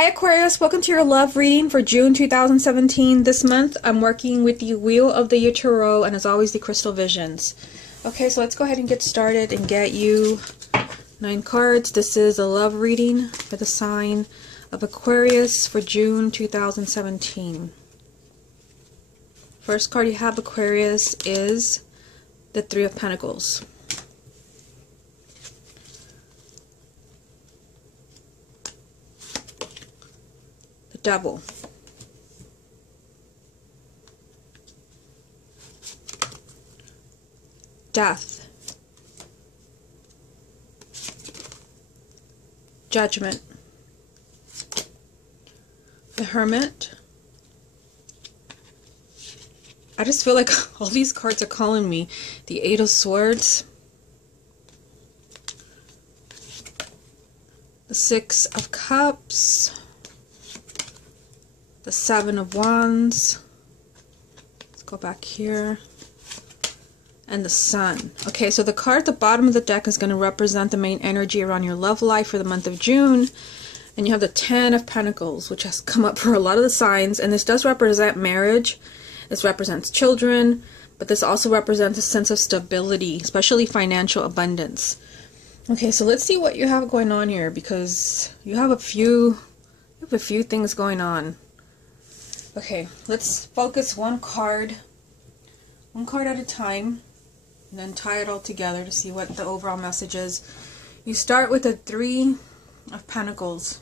Hi Aquarius, welcome to your love reading for June 2017. This month I'm working with the Wheel of the Year Tarot and as always the Crystal Visions. Okay, so let's go ahead and get started and get you 9 cards. This is a love reading for the sign of Aquarius for June 2017. First card you have, Aquarius, is the Three of Pentacles. Devil. Death. Judgment. The Hermit. I just feel like all these cards are calling me. The Eight of Swords. The Six of Cups. The Seven of Wands. Let's go back here. And the Sun. Okay, so the card at the bottom of the deck is going to represent the main energy around your love life for the month of June. And you have the Ten of Pentacles, which has come up for a lot of the signs. And this does represent marriage. This represents children. But this also represents a sense of stability, especially financial abundance. Okay, so let's see what you have going on here, because you have a few things going on. Okay, let's focus one card at a time, and then tie it all together to see what the overall message is. You start with the Three of Pentacles.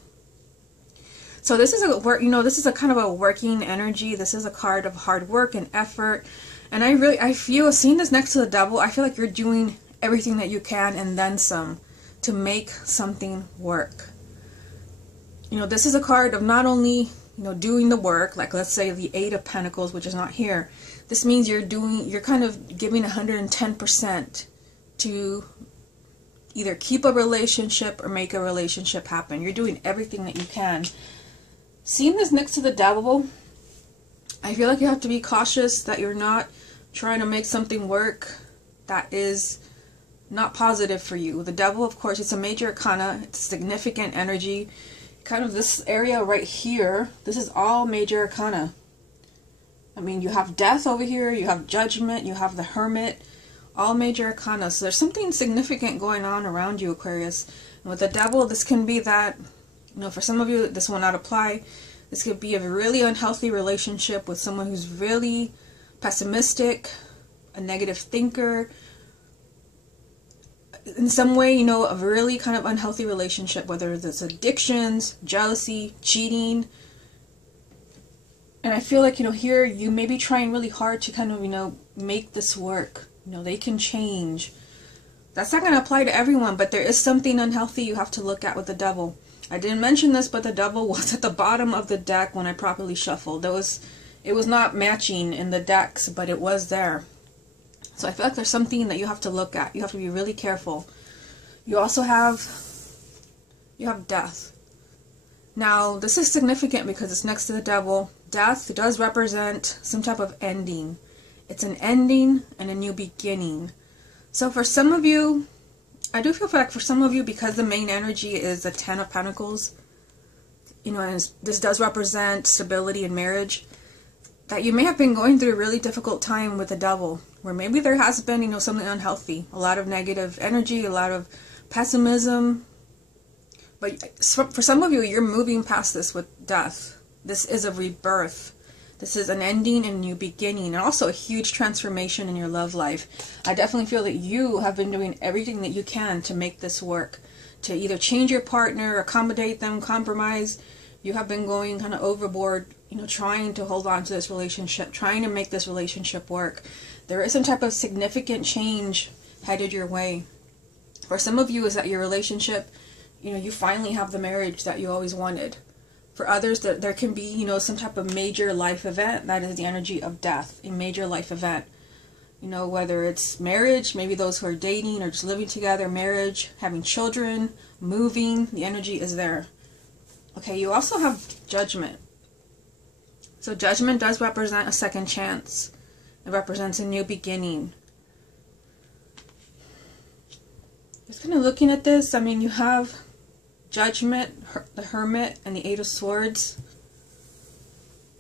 So this is this is a kind of a working energy. This is a card of hard work and effort, and I feel, seeing this next to the Devil, I feel like you're doing everything that you can and then some to make something work. This is a card of not only doing the work, like let's say the Eight of Pentacles, which is not here. This means you're kind of giving 110% to either keep a relationship or make a relationship happen. You're doing everything that you can. Seeing this next to the Devil, I feel like you have to be cautious that you're not trying to make something work that is not positive for you. The Devil, of course, it's a major arcana. It's significant energy. Kind of this area right here, this is all major arcana. I mean, you have death over here, you have judgment, you have the Hermit, all major arcana. So there's something significant going on around you, Aquarius. And with the Devil, this can be that, for some of you, this will not apply. This could be a really unhealthy relationship with someone who's really pessimistic, a negative thinker. In some way, a really kind of unhealthy relationship, whether it's addictions, jealousy, cheating. And I feel like, here you may be trying really hard to kind of, make this work. They can change. That's not going to apply to everyone, but there is something unhealthy you have to look at with the Devil. I didn't mention this, but the Devil was at the bottom of the deck when I properly shuffled. It was not matching in the decks, but it was there. So I feel like there's something that you have to look at. You have to be really careful. You also have death. Now, this is significant because it's next to the Devil. Death does represent some type of ending. It's an ending and a new beginning. So for some of you, I do feel like for some of you, because the main energy is the Ten of Pentacles, and this does represent stability in marriage, that you may have been going through a really difficult time with the Devil, where maybe there has been, something unhealthy, a lot of negative energy, a lot of pessimism. But for some of you, you're moving past this with death. This is a rebirth. This is an ending and a new beginning, and also a huge transformation in your love life. I definitely feel that you have been doing everything that you can to make this work, to either change your partner, accommodate them, compromise. You have been going kind of overboard, trying to hold on to this relationship, trying to make this relationship work. There is some type of significant change headed your way. For some of you, is that your relationship, you finally have the marriage that you always wanted. For others, there can be, some type of major life event. That is the energy of death, a major life event. Whether it's marriage, maybe those who are dating or just living together, marriage, having children, moving, the energy is there. Okay, you also have judgment. So judgment does represent a second chance. It represents a new beginning. Just kind of looking at this, I mean, you have Judgment, the Hermit, and the Eight of Swords.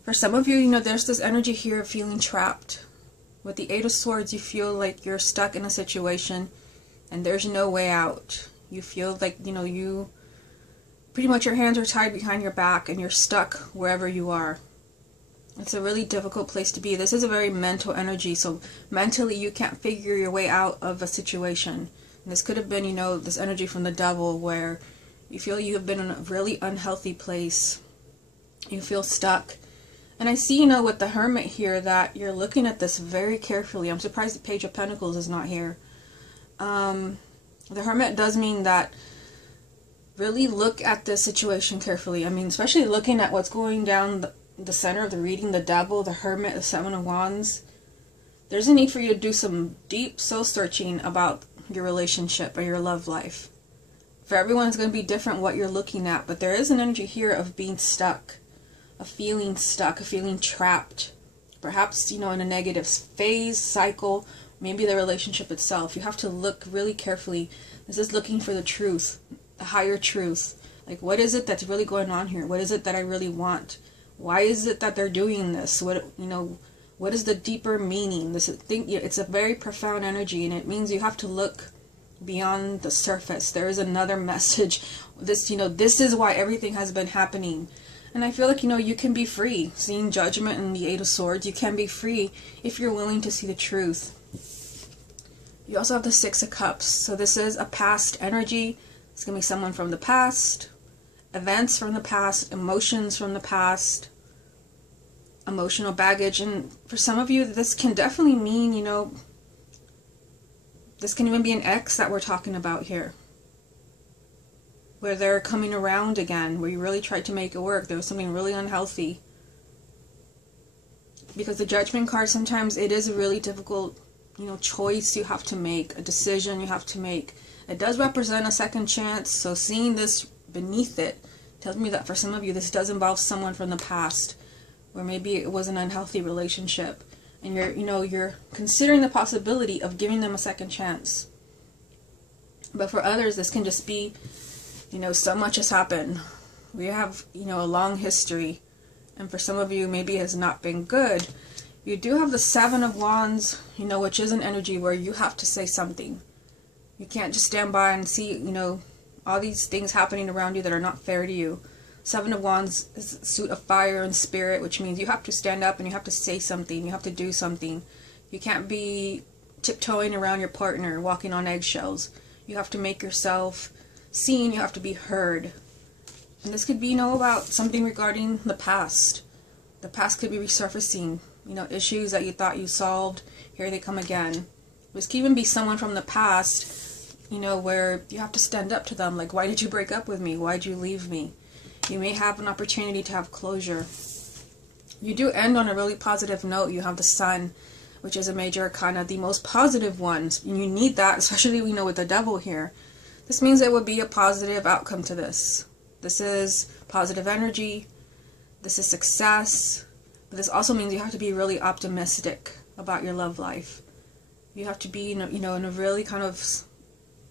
For some of you, you know, there's this energy here of feeling trapped. With the Eight of Swords, you feel like you're stuck in a situation and there's no way out. You feel like, you know, you pretty much your hands are tied behind your back and you're stuck wherever you are. It's a really difficult place to be. This is a very mental energy, so mentally you can't figure your way out of a situation. And this could have been, you know, this energy from the devil where you feel you have been in a really unhealthy place. You feel stuck. And I see, you know, with the Hermit here that you're looking at this very carefully. I'm surprised the Page of Pentacles is not here. The Hermit does mean that really look at this situation carefully. I mean, especially looking at what's going down the center of the reading, the Devil, the Hermit, the Seven of Wands. There's a need for you to do some deep soul searching about your relationship or your love life. For everyone, it's going to be different what you're looking at, but there is an energy here of being stuck. Of feeling stuck, of feeling trapped, perhaps, you know, in a negative phase, cycle, maybe the relationship itself. You have to look really carefully. This is looking for the truth, the higher truth. Like, what is it that's really going on here? What is it that I really want? Why is it that they're doing this? What, you know, what is the deeper meaning? It's a very profound energy, and it means you have to look beyond the surface. There is another message. This, you know, this is why everything has been happening. And I feel like, you know, you can be free. Seeing Judgment and the Eight of Swords, you can be free if you're willing to see the truth. You also have the Six of Cups. So this is a past energy. It's going to be someone from the past, events from the past, emotions from the past, emotional baggage. And for some of you, this can definitely mean, you know, this can even be an ex that we're talking about here, where they're coming around again, where you really tried to make it work. There was something really unhealthy. Because the Judgment card, sometimes it is a really difficult, you know, choice you have to make, a decision you have to make. It does represent a second chance, so seeing this beneath it tells me that for some of you, this does involve someone from the past, where maybe it was an unhealthy relationship, and you're considering the possibility of giving them a second chance. But for others, this can just be, you know, so much has happened. We have, you know, a long history. And for some of you, maybe it has not been good. You do have the Seven of Wands, you know, which is an energy where you have to say something. You can't just stand by and see, you know, all these things happening around you that are not fair to you. Seven of Wands is a suit of fire and spirit, which means you have to stand up and you have to say something. You have to do something. You can't be tiptoeing around your partner, walking on eggshells. You have to make yourself seen, you have to be heard. And this could be, you know, about something regarding the past. The past could be resurfacing, you know, issues that you thought you solved, here they come again. This could even be someone from the past, you know, where you have to stand up to them, like, why did you break up with me? Why'd you leave me? You may have an opportunity to have closure. You do end on a really positive note. You have the Sun, which is a major arcana, the most positive ones, and you need that, especially, you know, with the Devil here. This means there would be a positive outcome to this. This is positive energy. This is success. But this also means you have to be really optimistic about your love life. You have to be, you know, in a really kind of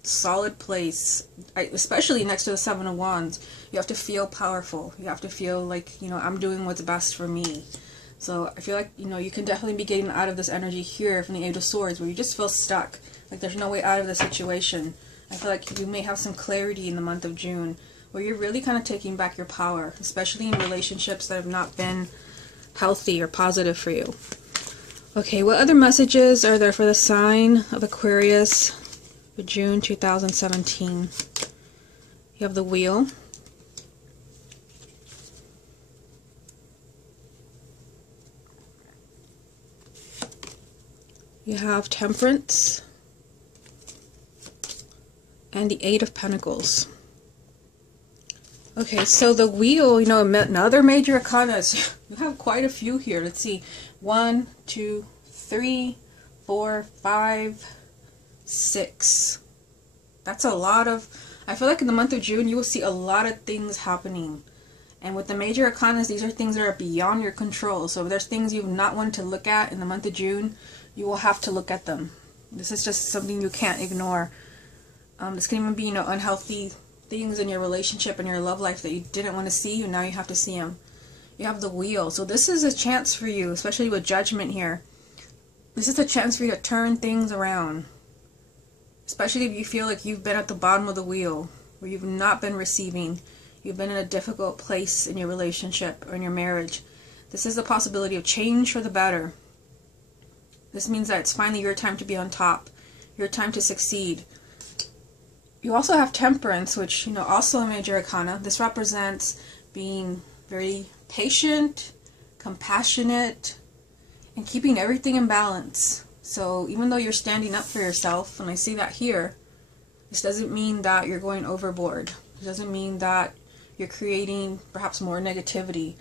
solid place, especially next to the Seven of Wands. You have to feel powerful. You have to feel like, you know, I'm doing what's best for me. So I feel like, you know, you can definitely be getting out of this energy here from the Eight of Swords, where you just feel stuck. Like there's no way out of the situation. I feel like you may have some clarity in the month of June, where you're really kind of taking back your power, especially in relationships that have not been healthy or positive for you. Okay, what other messages are there for the sign of Aquarius for June 2017? You have the Wheel. You have Temperance. And the Eight of Pentacles. Okay, so the Wheel, you know, another major arcana. You have quite a few here. Let's see. 1, 2, 3, 4, 5, 6. That's a lot of... I feel like in the month of June, you will see a lot of things happening. And with the major arcanas, these are things that are beyond your control. So if there's things you've not wanted to look at in the month of June, you will have to look at them. This is just something you can't ignore. This can even be, you know, unhealthy things in your relationship and your love life that you didn't want to see, and now you have to see them. You have the Wheel. So this is a chance for you, especially with Judgment here. This is a chance for you to turn things around. Especially if you feel like you've been at the bottom of the wheel, where you've not been receiving. You've been in a difficult place in your relationship or in your marriage. This is the possibility of change for the better. This means that it's finally your time to be on top. Your time to succeed. You also have Temperance, which, also a major arcana. This represents being very patient, compassionate, and keeping everything in balance. So even though you're standing up for yourself, and I see that here, this doesn't mean that you're going overboard. It doesn't mean that you're creating perhaps more negativity.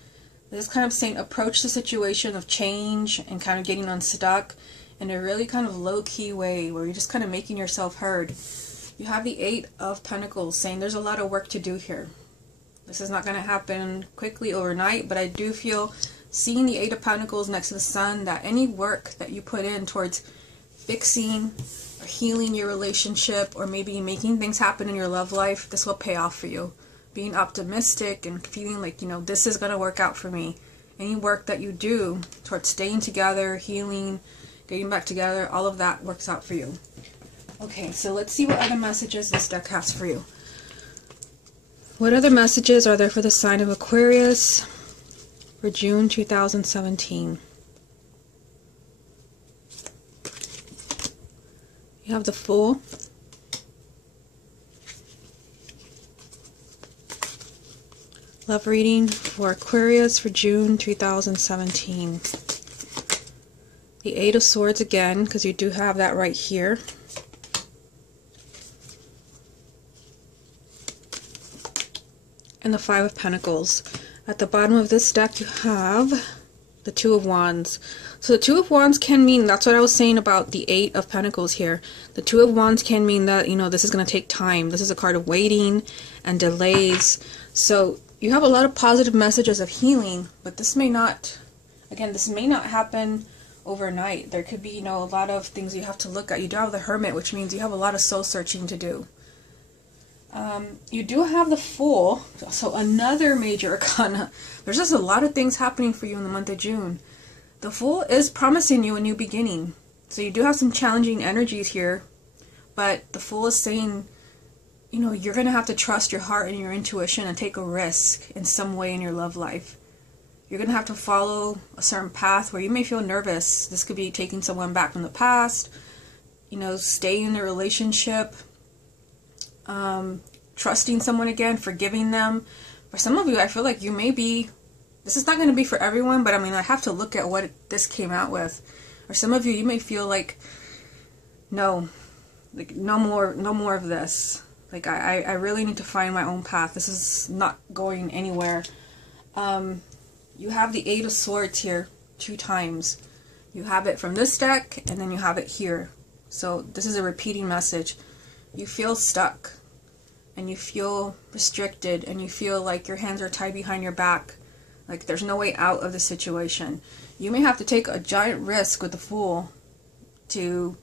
This is kind of saying approach the situation of change and kind of getting unstuck in a really kind of low-key way where you're just kind of making yourself heard. You have the Eight of Pentacles saying there's a lot of work to do here. This is not going to happen quickly overnight, but I do feel, seeing the Eight of Pentacles next to the Sun, that any work that you put in towards fixing or healing your relationship, or maybe making things happen in your love life, this will pay off for you. Being optimistic and feeling like, this is going to work out for me. Any work that you do towards staying together, healing, getting back together, all of that works out for you. Okay, so let's see what other messages this deck has for you. What other messages are there for the sign of Aquarius for June 2017? You have the Fool. Love reading for Aquarius for June 2017. The Eight of Swords again, because you do have that right here. And the Five of Pentacles. At the bottom of this deck you have the Two of Wands. So the Two of Wands can mean, that's what I was saying about the Eight of Pentacles here. The Two of Wands can mean that, this is going to take time. This is a card of waiting and delays. So you have a lot of positive messages of healing, but this may not, again, this may not happen overnight. There could be, a lot of things you have to look at. You do have the Hermit, which means you have a lot of soul searching to do. You do have the Fool, so another major arcana. There's just a lot of things happening for you in the month of June. The Fool is promising you a new beginning. So you do have some challenging energies here, but the Fool is saying, you're going to have to trust your heart and your intuition and take a risk in some way in your love life. You're going to have to follow a certain path where you may feel nervous. This could be taking someone back from the past, staying in a relationship, trusting someone again, forgiving them. For some of you, I feel like you may be, this is not going to be for everyone, but I have to look at what this came out with. Or some of you, you may feel like, no more of this. Like, I really need to find my own path. This is not going anywhere. You have the Eight of Swords here 2 times. You have it from this deck, and then you have it here. So this is a repeating message. You feel stuck, and you feel restricted, and you feel like your hands are tied behind your back. Like there's no way out of the situation. You may have to take a giant risk with the Fool to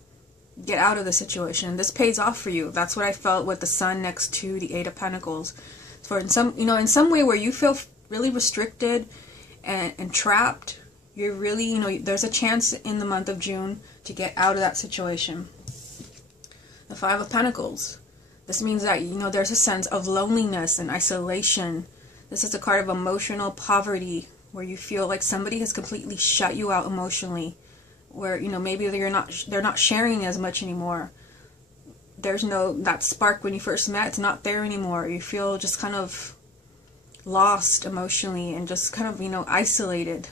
get out of the situation. This pays off for you. That's what I felt with the Sun next to the Eight of Pentacles. For in some way where you feel really restricted and trapped, you're really, there's a chance in the month of June to get out of that situation. The Five of Pentacles. This means that, there's a sense of loneliness and isolation. This is a card of emotional poverty, where you feel like somebody has completely shut you out emotionally. Where, maybe they're not sharing as much anymore. There's that spark when you first met, it's not there anymore. You feel just kind of lost emotionally and just kind of, isolated.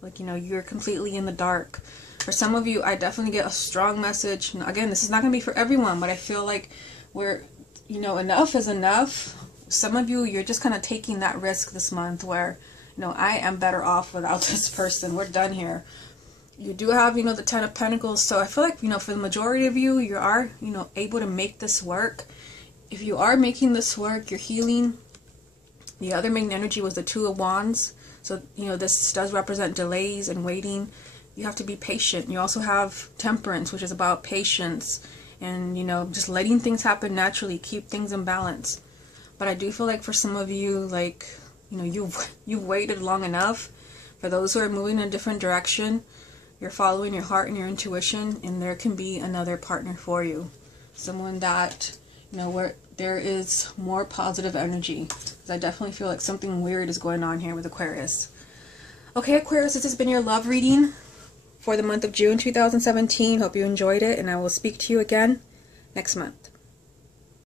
Like, you're completely in the dark. For some of you, I definitely get a strong message. Again, this is not going to be for everyone, but I feel like enough is enough. Some of you, you're just kind of taking that risk this month where, I am better off without this person. We're done here. You do have, the Ten of Pentacles. So I feel like, for the majority of you, you are, able to make this work. If you are making this work, you're healing. The other main energy was the Two of Wands. So, this does represent delays and waiting. You have to be patient. You also have Temperance, which is about patience and, just letting things happen naturally. Keep things in balance. But I do feel like for some of you, like, you know, you've waited long enough. For those who are moving in a different direction, you're following your heart and your intuition, and there can be another partner for you. Someone that, you know, where there is more positive energy. Because I definitely feel like something weird is going on here with Aquarius. Okay, Aquarius, this has been your love reading for the month of June 2017. Hope you enjoyed it, and I will speak to you again next month.